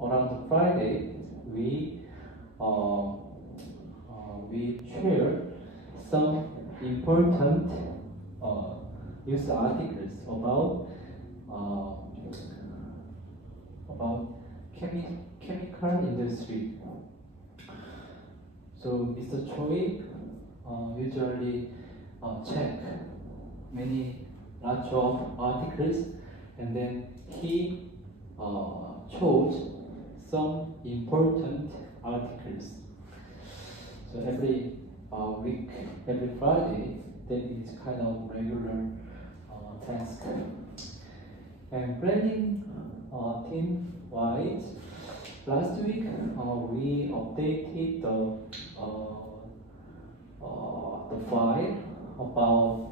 around Friday, we share some important news articles about chemical industry. So Mr. Choi usually check lots of articles, and then he chose some important articles. So every week, every Friday, that is kind of regular task. And planning team-wise, last week we updated the file about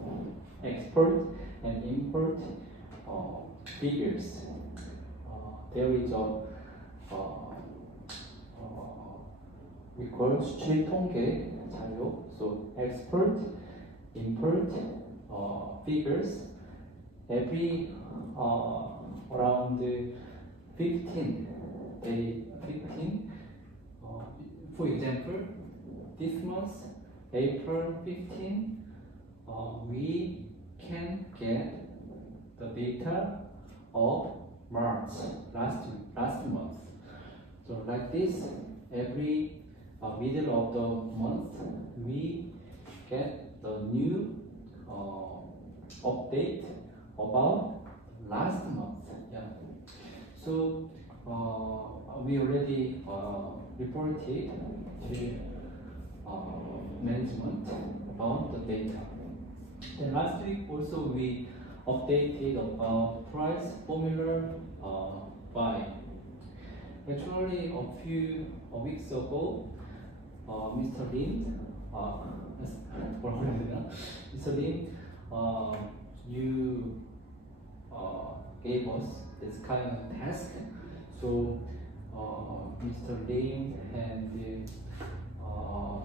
export and import figures. There is we call 수출 통계 자료. So export, import figures every around 15. For example, this month, April 15, we can get the data of March last month. So like this, every middle of the month, we get the new update about last month. Yeah. So we already reported to management about the data. Then last week also we updated about price formula by. Actually, a few weeks ago, Mr. Lim, Mr. Lim, you gave us this kind of task. So Mr. Lim and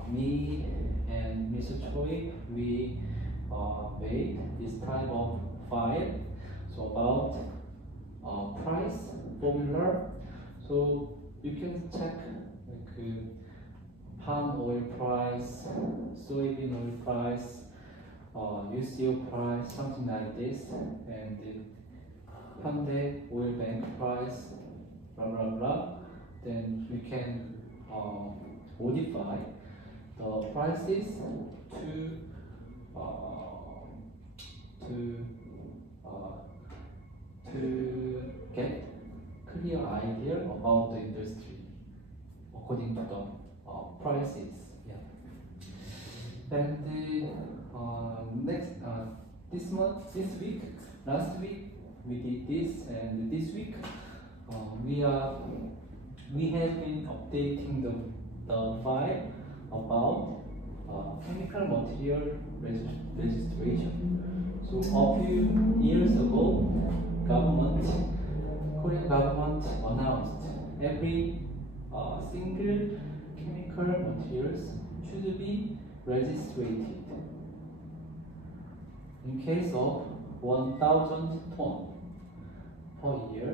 me and Mr. Choi, we made this type of file. So about price formula. So you can check like palm oil price, soybean oil price, UCO price, something like this, and Hyundai oil bank price, blah blah blah. Then we can modify the prices to get clear idea about the industry according to the prices. Yeah. And this week, last week we did this, and this week we have been updating the file about chemical material registration. So a few years ago, Korean government announced every single chemical materials should be registered. In case of 1,000 ton per year,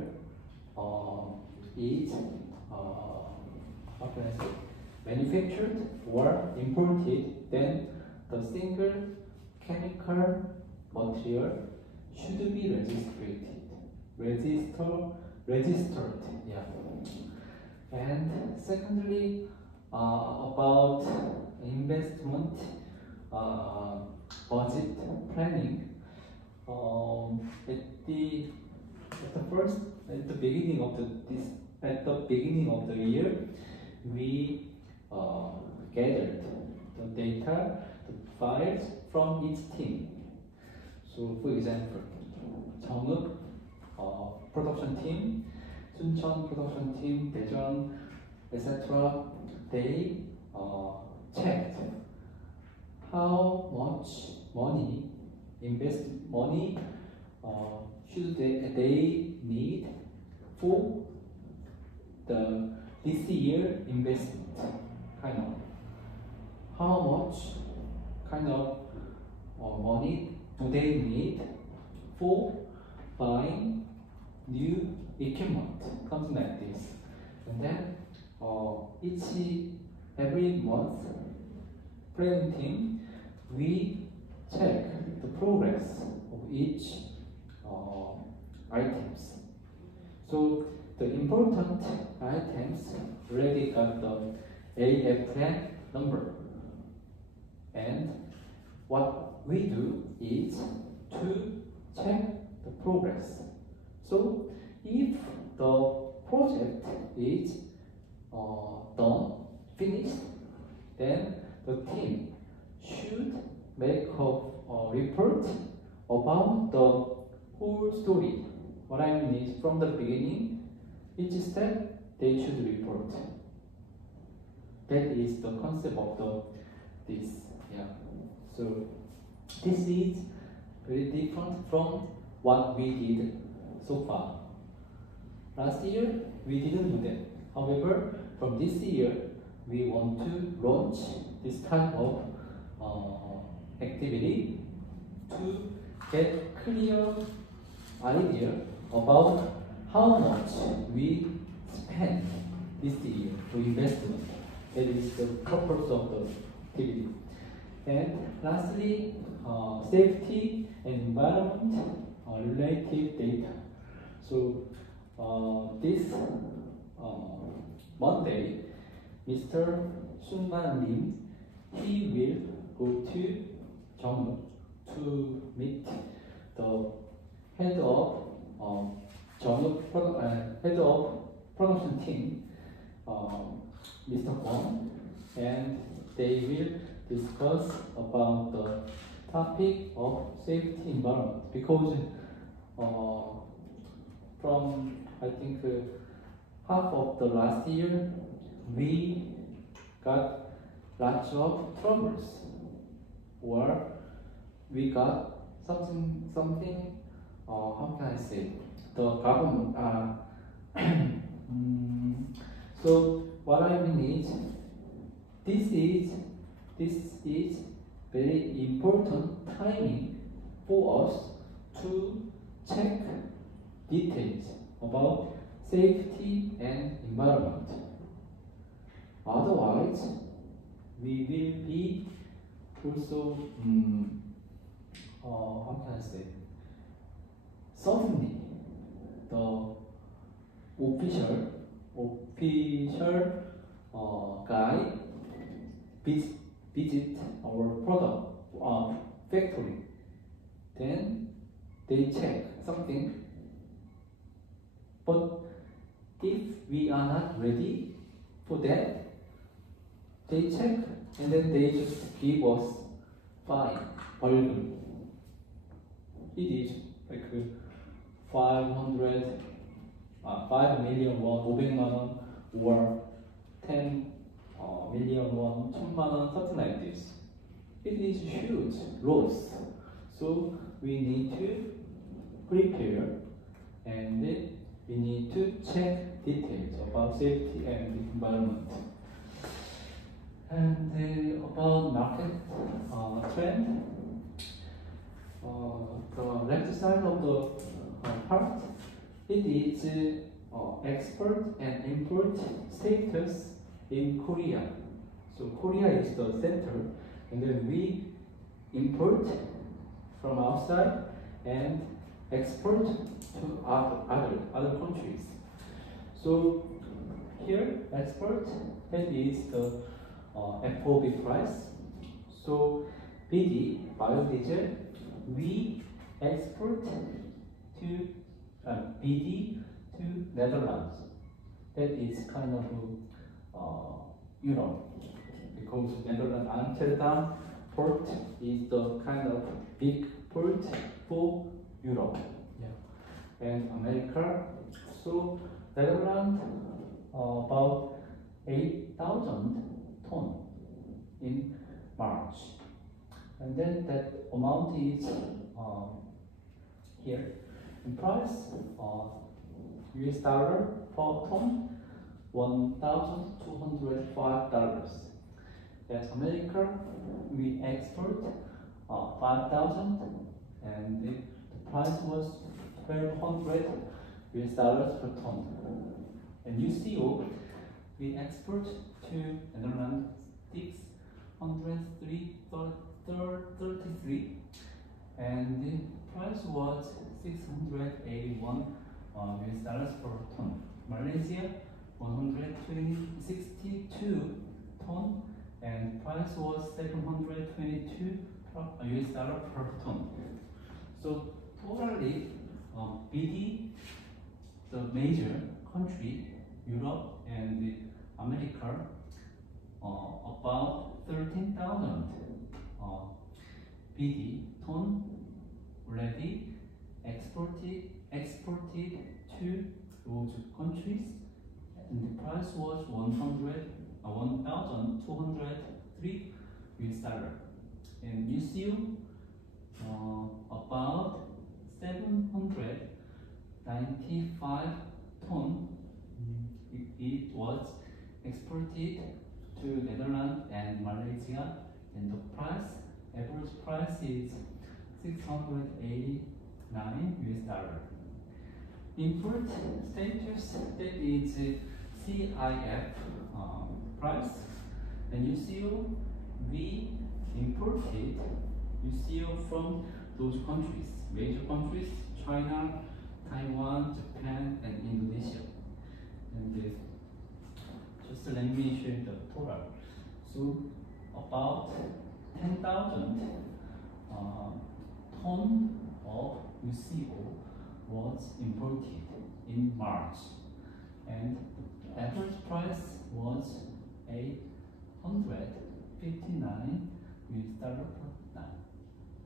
is how can I say, manufactured or imported, then the single chemical material should be registered. Yeah. And secondly, about investment budget planning. At the beginning of the year, we gathered the data, the files from each team. So, for example, 정읍 production team, Suncheon production team, Daejeon, etc. They checked how much money should they need for this year investment. Kind of how much kind of money do they need for buying new equipment, something like this. And then every month planning team, we check the progress of each items. So the important items already got the AFN number. And what we do is to check the progress. So if the project is done, finished, then the team should make a report about the whole story. What I mean is, from the beginning, each step they should report. That is the concept of this. Yeah. So this is very different from what we did so far. Last year we didn't do that. However, from this year we want to launch this type of activity to get clear idea about how much we spend this year for investment. That is the purpose of the activity. And lastly, safety and environment related data. So this Monday, Mr. Sunman Lim, he will go to Jeongnam to meet the head of head of production team, Mr. Kwon, and they will discuss about the topic of safety environment, because from I think half of the last year we got lots of troubles, or we got something how can I say, the government so what I mean is, this is very important timing for us to check details about safety and environment. Otherwise, we will be also how can I say, suddenly the official guy visit our product factory. Then they check something. But if we are not ready for that, they check and then they just give us fine. It is like 5 million won, 500만 원, or 10 million won, 1000만 원, something like this. It is huge loss. So we need to prepare and we need to check details about safety and environment. And about market trend, the left side of the part, it is export and import status in Korea. So Korea is the center, and then we import from outside and export to other countries. So here, export, that is the FOB price. So BD, biodiesel, we export to BD to Netherlands. That is kind of Europe, because Netherlands Amsterdam port is the kind of big port for Europe. Yeah. And America. So Netherlands about 8,000 ton in March, and then that amount is here. In price, US dollar per ton, $1,205. That's America. We export 5,000, and the price was $1,200 per ton. And UCO, we export to Netherlands 633, and the price was 681 US dollars per ton. Malaysia 162 ton, and price was 722 US dollar per ton. So totally, BD, the major country, Europe and America, about 13,000 BD ton already exported to those countries, and the price was 1,203 US dollar. And you see about 795 ton. It was exported to Netherlands and Malaysia, and the average price is 689 US dollar. Import status, that is CIF price, and you see we imported from those countries, major countries: China, Taiwan, Japan, and Indonesia. And just let me show you the total. So about 10,000 ton of UCO was imported in March, and the average price was 859 US dollar per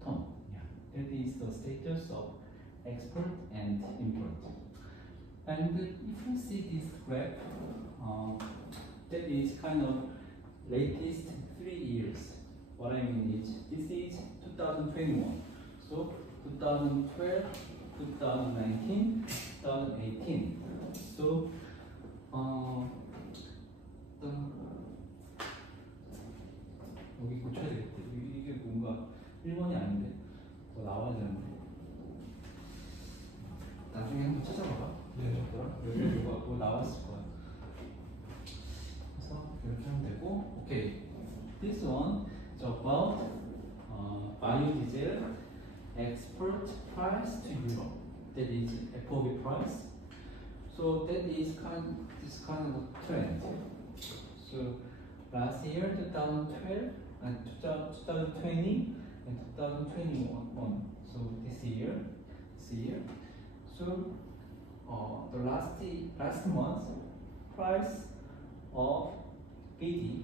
ton. Yeah, that is the status of export and import. And if you see this graph, that is kind of latest 3 years. What I mean is, this is 2021. So 2012, 2019, 2018. So 여기 고쳐야 되겠다. 이게 뭔가 1번이 아닌데 더 나와야 되는데. 나중에 한번 찾아봐봐. 네. 여기 뭐 나왔을 거야. 그래서 이렇게 하면 되고, 오케이. This one is about biodiesel export price to Europe. That is FOB price. So that is kind of a trend. So last year, 2012 and 2020 and 2021. So this year. So the last month price of BD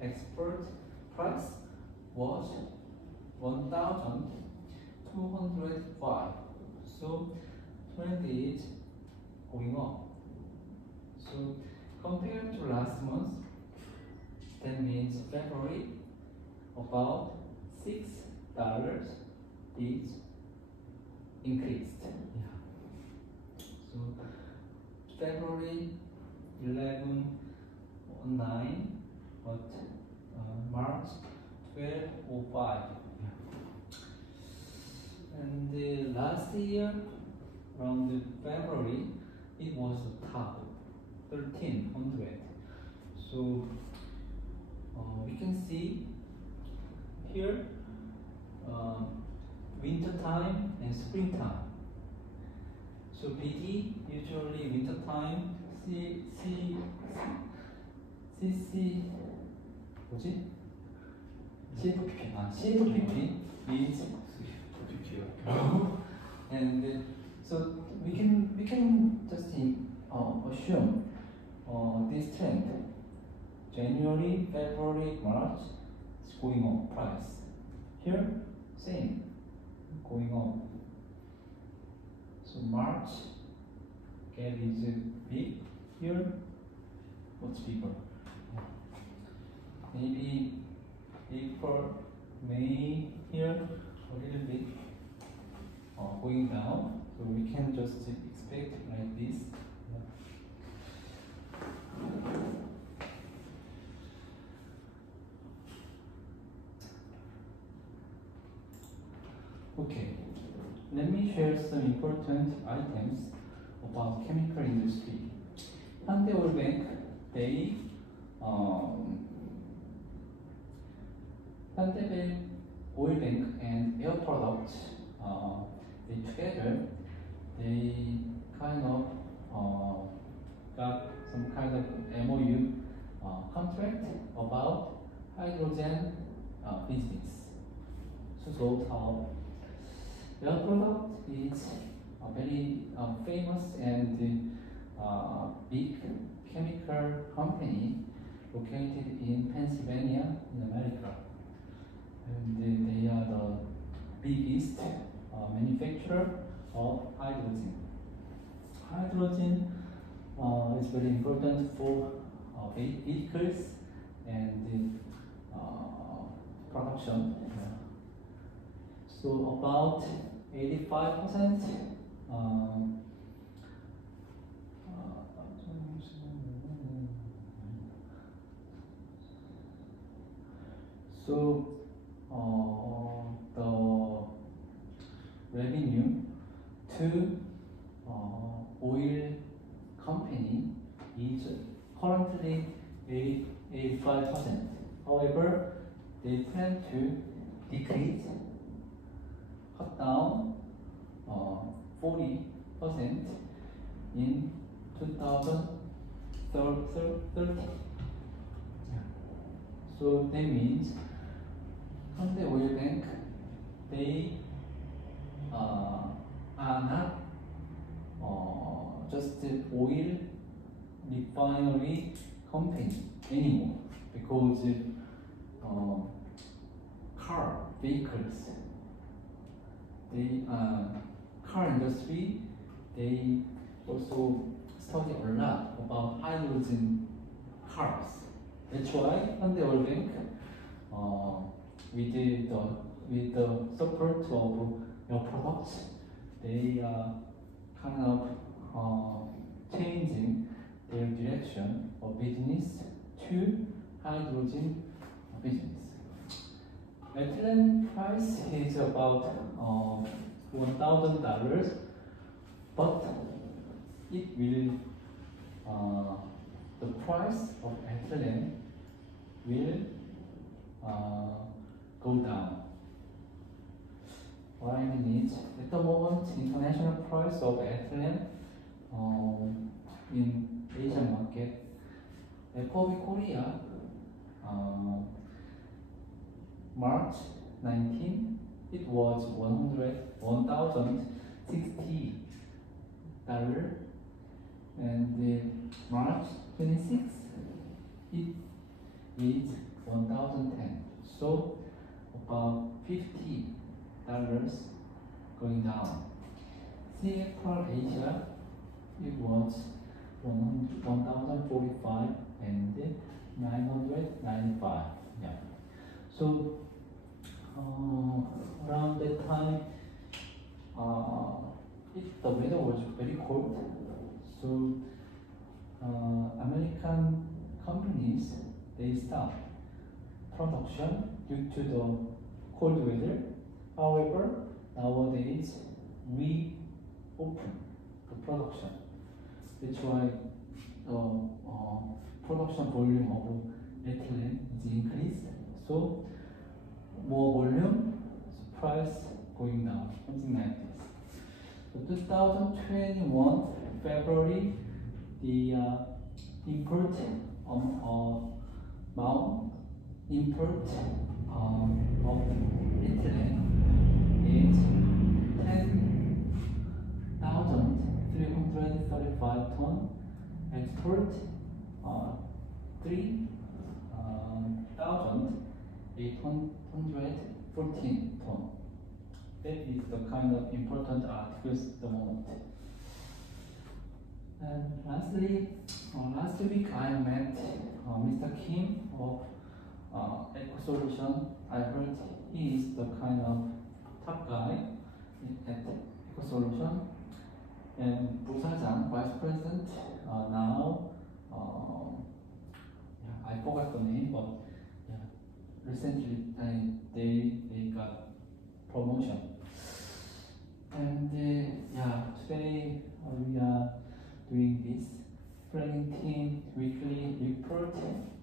export price was 1,205. So trend is going up. So compared to last month, that means February, about $6 is increased. Yeah. So February 11.09, but March 12.05. Yeah. And last year, around February, it was the top 1,300. So we can see here winter time and spring time. So BD usually winter time, 뭐지? CFPP means and so we can just assume this trend. January, February, March, it's going up price. Here, same, going up. So March gap is big. Here, what's bigger? Maybe April, May, here, a little bit going down. So we can just expect like this. Okay, let me share some important items about chemical industry. 현대오일뱅크, Oil Bank and Air Products, they together, they kind of got some kind of MOU contract about hydrogen business. 수소 사업. Air Product is a very famous and big chemical company located in Pennsylvania in America. And they are the biggest manufacturer of hydrogen. Hydrogen is very important for vehicles and production. So about 85%. So the revenue to oil company is currently 85%. However, they plan to decrease, cut down 40% in 2030. So that means Hyundai Oil Bank, they are not just oil refinery company anymore, because vehicles, car industry, they also study a lot about hydrogen cars. That's why Hyundai Oil Bank, with the support of Air Products, they are kind of changing their direction of business to hydrogen business. Ethylene price is about $1,000, but it will the price of ethylene will go down. What I mean is, at the moment, international price of ethylene in Asian market, FOB Korea, March 19, it was $1,060, and March 26, it is 1,010. So about $50 going down. CFR Asia, it was 1,045 and 995. Yeah. So around that time, the weather was very cold. So American companies, they stopped production due to the cold weather. However, nowadays we open the production. That's why production volume of ethylene is increased. So more volume, so price going down, something like this. So 2021 February, the import of ethylene is 10,335 ton. Export 3,814 ton. That is the kind of important articles at the moment. And lastly, last week I met Mr. Kim of EcoSolution. I heard he is the kind of top guy at EcoSolution. And 부사장, Vice President, now, I forgot the name, but recently they got promotion. And today we are doing this planning printing weekly report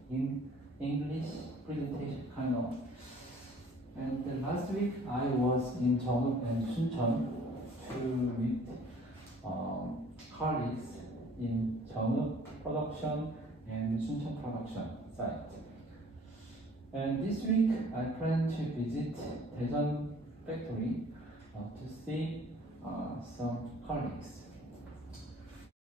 in English presentation kind of. And last week I was in Jeongnam and Suncheon to meet colleagues in Jeongnam production and Suncheon production site. And this week I plan to visit Daejeon factory to see some colleagues.